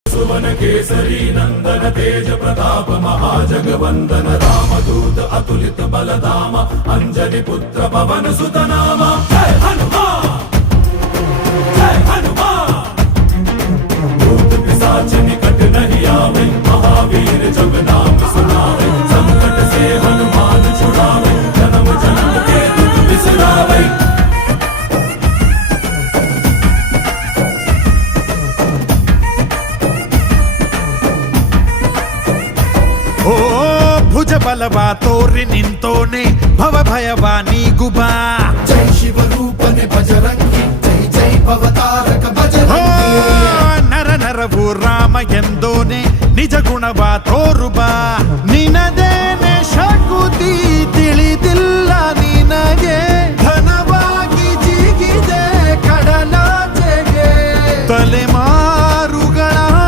सुवन केसरी नंदन तेज प्रताप महाजगवंदन रामदूत अतुलित बलधाम अंजनी पुत्र पवन सुत नाम जय हनुमान जय हनुमान। भूत पिशाच निकट नहीं आवे महावीर जब नाम सुनावे संकट से हनुमान छुड़ावे जन्म जन्म के दुख बिसरावे। ಓ ಭುಜ ಬಲವಾ ತೋರಿ ನಿಂತೋನೆ ಭವ ಭಯವಾ ನೀಗುಬಾ जय शिव रूपने बजरंगी जय जय भवतारक बजरंगी। ನರ ನರವು ರಾಮ